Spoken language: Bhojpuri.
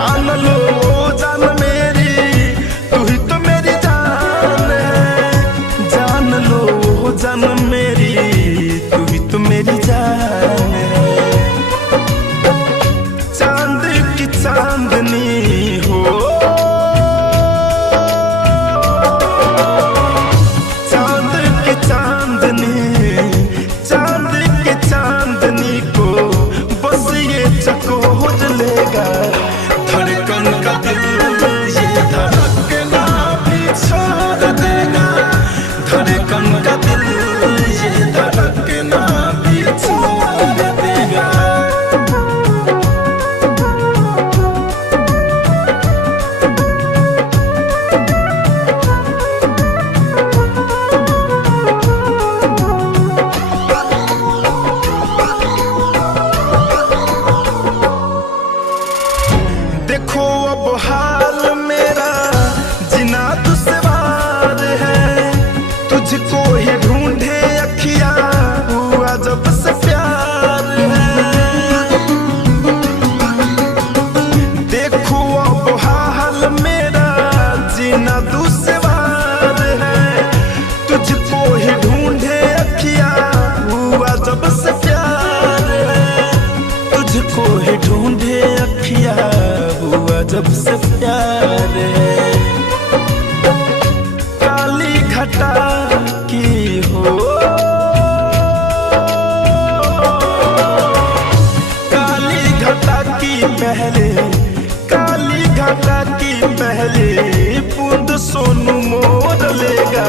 जान लो जान मेरी, तू ही तो मेरी जान है। जान लो जान मेरी, तू ही तो मेरी जान है। चांद की चांदनी हो, चांद की चांदनी, चांद की चांदनी को बस ये चकोर लेगा। धड़कन का दिल ये धड़कना भी छोड़ देगा। धड़कन का दिल ये धड़कना भी छोड़ देगा। देखो अब हाल मेरा जिना दुश्वार है। तुझको ही ढूंढे अखियां हुआ जब से प्यार है। देखो अब हाल मेरा जिना दुश्वार है। तुझको ही ढूंढे अखियां हुआ जब से प्यार है। तुझको ही ढूंढे अखियां हुआ जब से प्यार है। काली घटा की हो, काली घटा की पहले, काली घटा की पहले बूंद सोनू मोर लेगा।